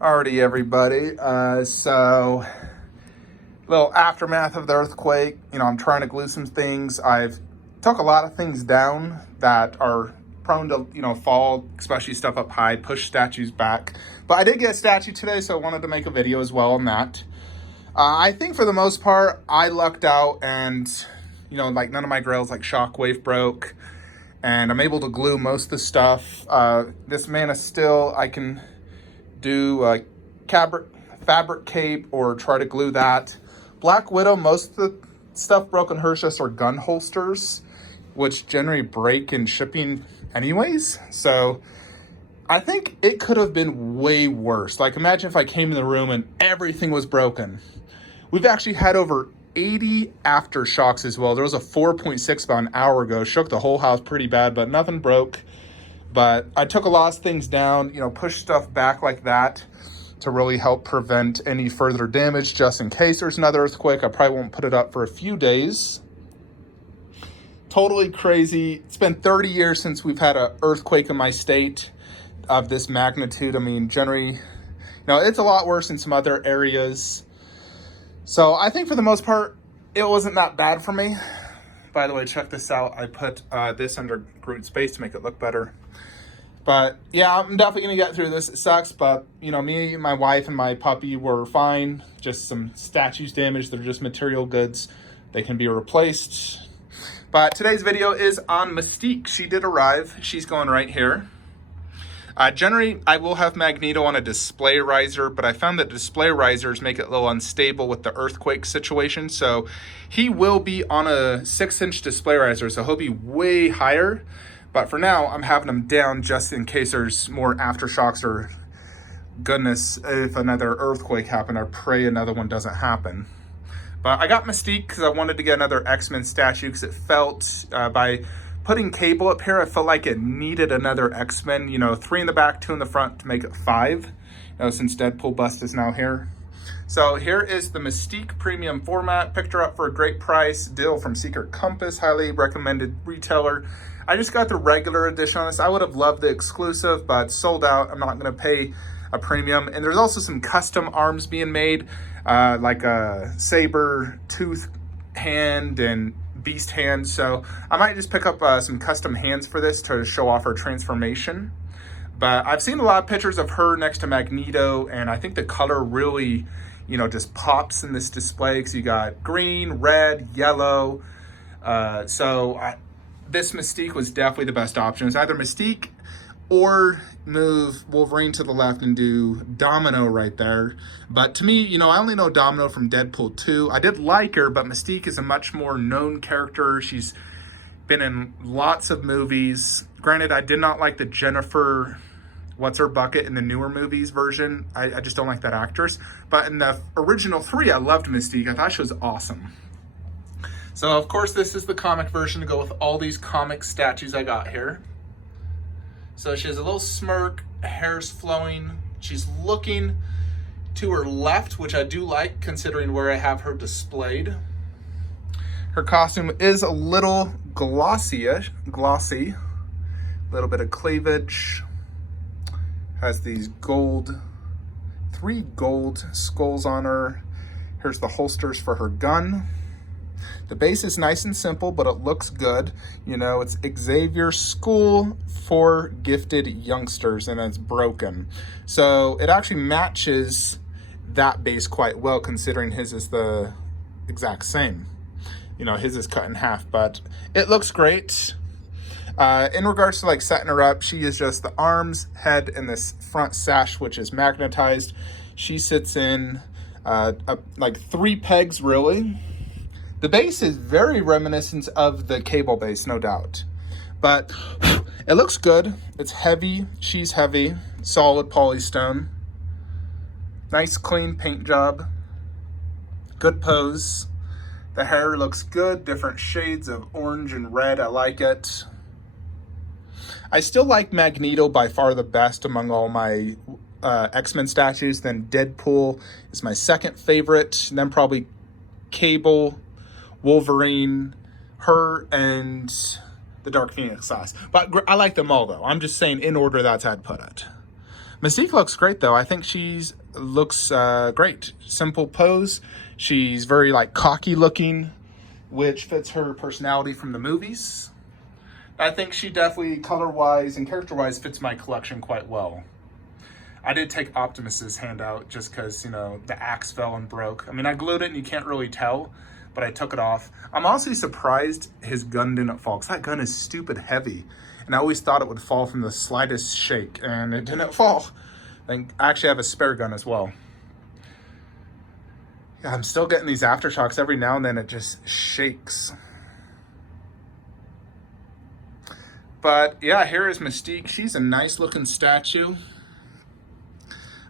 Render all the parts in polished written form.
Alrighty, everybody. So, little aftermath of the earthquake. I'm trying to glue some things. I've took a lot of things down that are prone to, fall, especially stuff up high, push statues back. But I did get a statue today, so I wanted to make a video as well on that. I think for the most part, I lucked out and, like none of my grills, like Shockwave, broke. And I'm able to glue most of the stuff. This Man of Steel, I can do a fabric cape or try to glue that. Black Widow, most of the stuff broken hers just are gun holsters, which generally break in shipping anyways. So I think it could have been way worse. Like, imagine if I came in the room and everything was broken. We've actually had over 80 aftershocks as well. There was a 4.6 about an hour ago, shook the whole house pretty bad, but nothing broke. But I took a lot of things down, pushed stuff back like that to really help prevent any further damage just in case there's another earthquake. I probably won't put it up for a few days. Totally crazy. It's been 30 years since we've had an earthquake in my state of this magnitude. I mean, generally, it's a lot worse in some other areas. So I think for the most part, it wasn't that bad for me. By the way, check this out. I put this under Groot space to make it look better. But yeah, I'm definitely going to get through this. It sucks, but me, my wife, and my puppy were fine. Just some statues damaged. They're just material goods. They can be replaced. But today's video is on Mystique. She did arrive. She's going right here. Generally, I will have Magneto on a display riser, but I found that display risers make it a little unstable with the earthquake situation. So he will be on a 6-inch display riser, so he'll be way higher. But for now, I'm having him down just in case there's more aftershocks or, goodness, if another earthquake happened, I pray another one doesn't happen. But I got Mystique because I wanted to get another X-Men statue because it felt, by putting Cable up here, I felt like it needed another X-Men, 3 in the back, 2 in the front to make it 5, since Deadpool Bust is now here. So here is the Mystique premium format. Picked her up for a great price. Deal from Secret Compass, highly recommended retailer. I just got the regular edition on this. I would have loved the exclusive, but sold out. I'm not going to pay a premium. And there's also some custom arms being made, like a saber tooth hand and beast hand. So I might just pick up some custom hands for this to show off her transformation. But I've seen a lot of pictures of her next to Magneto, and I think the color really, just pops in this display because you got green, red, yellow. This Mystique was definitely the best option. It's either Mystique or move Wolverine to the left and do Domino right there. But to me, I only know Domino from Deadpool 2. I did like her, but Mystique is a much more known character. She's been in lots of movies. Granted, I did not like the Jennifer What's-Her-Bucket in the newer movies version. I just don't like that actress. But in the original 3, I loved Mystique. I thought she was awesome. So, of course, this is the comic version to go with all these comic statues I got here. So she has a little smirk, hair's flowing. She's looking to her left, which I do like considering where I have her displayed. Her costume is a little glossy, a little bit of cleavage. Has these 3 gold skulls on her. Here's the holsters for her gun. The base is nice and simple, but it looks good. It's Xavier School for Gifted Youngsters, and it's broken. So it actually matches that base quite well, considering his is the exact same. His is cut in half, but it looks great. In regards to setting her up, she is just the arms, head, and this front sash, which is magnetized. She sits in 3 pegs, really. The base is very reminiscent of the Cable base, no doubt. But it looks good. It's heavy. She's heavy. Solid polystone. Nice clean paint job. Good pose. The hair looks good. Different shades of orange and red. I like it. I still like Magneto by far the best among all my X-Men statues. Then Deadpool is my second favorite. And then probably Cable, Wolverine, her, and the Dark Phoenix class. But I like them all, though. I'm just saying in order that's how I'd put it. Mystique looks great though. I think she's looks great. Simple pose. She's very like cocky looking, which fits her personality from the movies. I think she definitely color-wise and character-wise fits my collection quite well. I did take Optimus's hand out just because, you know, the axe fell and broke. I mean, I glued it and you can't really tell, but I took it off. I'm honestly surprised his gun didn't fall, because that gun is stupid heavy. And I always thought it would fall from the slightest shake, and it didn't fall. I actually have a spare gun as well. Yeah, I'm still getting these aftershocks. Every now and then it just shakes. But yeah, here is Mystique. She's a nice looking statue.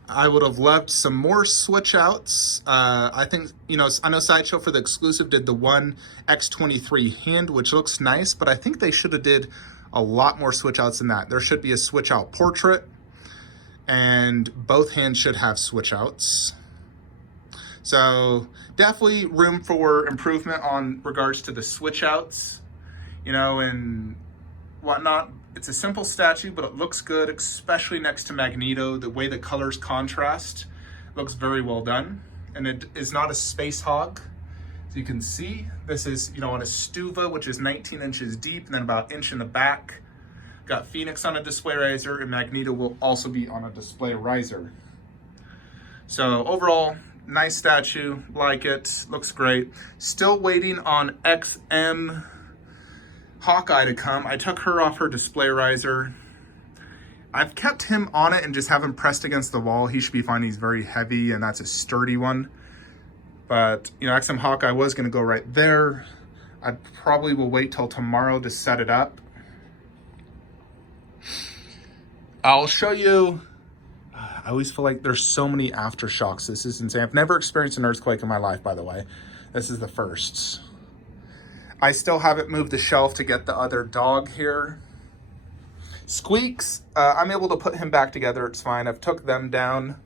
I would have loved some more switch outs. I think, you know, I know Sideshow for the exclusive did the one X23 hand, which looks nice, but I think they should have did a lot more switch outs than that. There should be a switch out portrait, and both hands should have switch outs. So definitely room for improvement on regards to the switch outs, you know, and whatnot. It's a simple statue, but it looks good, especially next to Magneto. The way the colors contrast looks very well done. And it is not a space hog. So you can see this is, you know, on a Stuva, which is 19 inches deep and then about an inch in the back. Got Phoenix on a display riser, and Magneto will also be on a display riser. So overall, nice statue, like it, looks great. Still waiting on XM Hawkeye to come. I took her off her display riser. I've kept him on it and just have him pressed against the wall. He should be fine. He's very heavy, and that's a sturdy one. But, you know, XM Hawkeye was going to go right there. I probably will wait till tomorrow to set it up. I'll show you. I always feel like there's so many aftershocks. This is insane. I've never experienced an earthquake in my life, by the way. This is the first. I still haven't moved the shelf to get the other dog here. Squeaks, I'm able to put him back together. It's fine. I've took them down.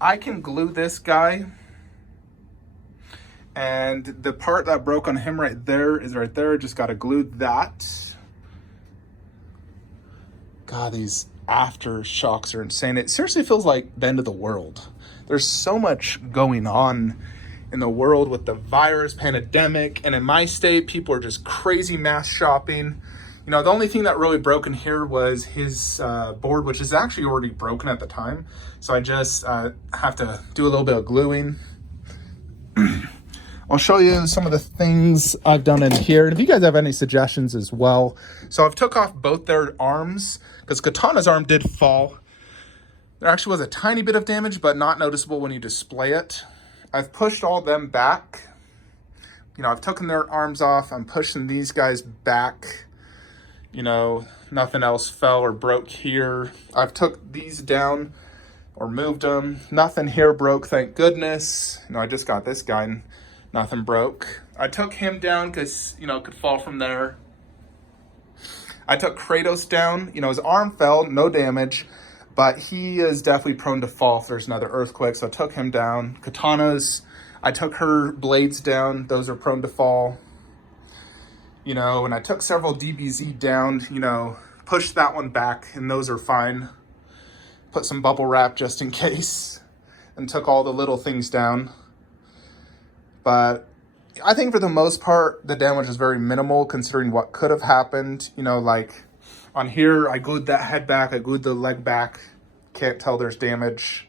I can glue this guy. And the part that broke on him right there is right there. Just got to glue that. God, these aftershocks are insane. It seriously feels like the end of the world. There's so much going on in the world with the virus pandemic, and in my state, people are just crazy mass shopping. You know, the only thing that really broke in here was his board, which is actually already broken at the time. So I just have to do a little bit of gluing. I'll show you some of the things I've done in here. And if you guys have any suggestions as well. So I've took off both their arms, because Katana's arm did fall. There actually was a tiny bit of damage, but not noticeable when you display it. I've pushed all them back. You know, I've taken their arms off. I'm pushing these guys back. You know, nothing else fell or broke here. I've took these down or moved them. Nothing here broke, thank goodness. You know, I just got this guy and nothing broke. I took him down because, you know, it could fall from there. I took Kratos down. You know, his arm fell, no damage. But he is definitely prone to fall if there's another earthquake, so I took him down. Katana's, I took her blades down. Those are prone to fall. You know, and I took several DBZ down, you know, pushed that one back, and those are fine. Put some bubble wrap just in case, and took all the little things down. But I think for the most part, the damage is very minimal considering what could have happened. You know, like on here, I glued that head back, I glued the leg back. Can't tell there's damage.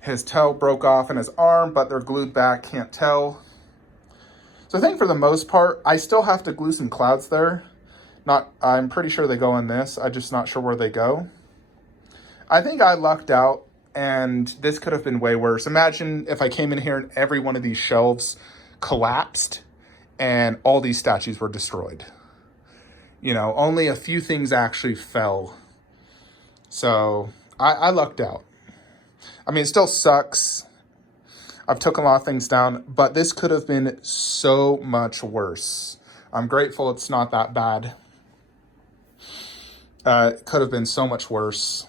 His toe broke off in his arm, but they're glued back, can't tell. So I think for the most part, I still have to glue some clouds there. I'm pretty sure they go in this. I'm just not sure where they go. I think I lucked out, and this could have been way worse. Imagine if I came in here and every one of these shelves collapsed and all these statues were destroyed. You know, only a few things actually fell. So I lucked out. I mean, it still sucks. I've taken a lot of things down, but this could have been so much worse. I'm grateful it's not that bad. It could have been so much worse.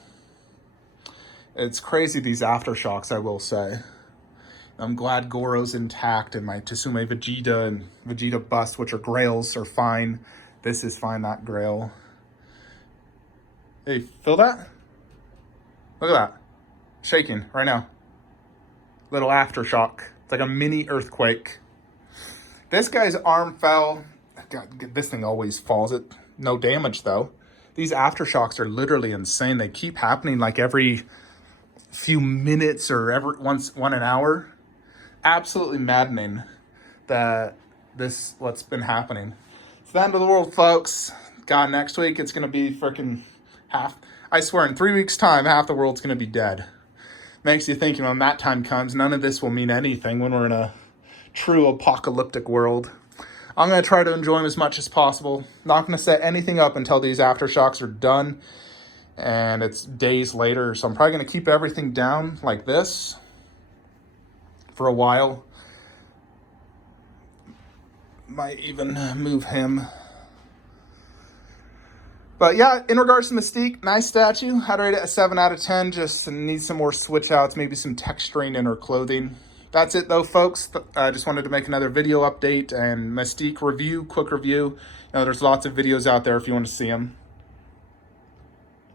It's crazy, these aftershocks, I will say. I'm glad Goro's intact, and my Tsume Vegeta and Vegeta bust, which are grails, are fine. This is fine, that grail. Hey, feel that? Look at that. Shaking right now. Little aftershock. It's like a mini earthquake. This guy's arm fell. God, this thing always falls. It no damage though. These aftershocks are literally insane. They keep happening like every few minutes or every one an hour. Absolutely maddening that what's been happening. It's the end of the world, folks. God, next week it's gonna be freaking half. I swear, in 3 weeks' time, half the world's gonna be dead. Makes you think, when that time comes, none of this will mean anything when we're in a true apocalyptic world. I'm going to try to enjoy them as much as possible. Not going to set anything up until these aftershocks are done. And it's days later. So I'm probably going to keep everything down like this for a while. Might even move him. But yeah, in regards to Mystique, nice statue. I'd rate it a 7 out of 10. Just needs some more switch outs, maybe some texturing in her clothing. That's it though, folks. I just wanted to make another video update and Mystique review, quick review. There's lots of videos out there if you want to see them.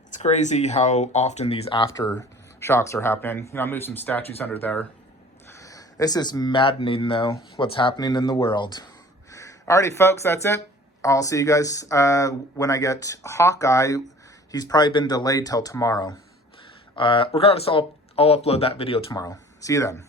It's crazy how often these aftershocks are happening. I moved some statues under there. This is maddening though, what's happening in the world. Alrighty, folks, that's it. I'll see you guys when I get Hawkeye. He's probably been delayed till tomorrow. Regardless, I'll upload that video tomorrow. See you then.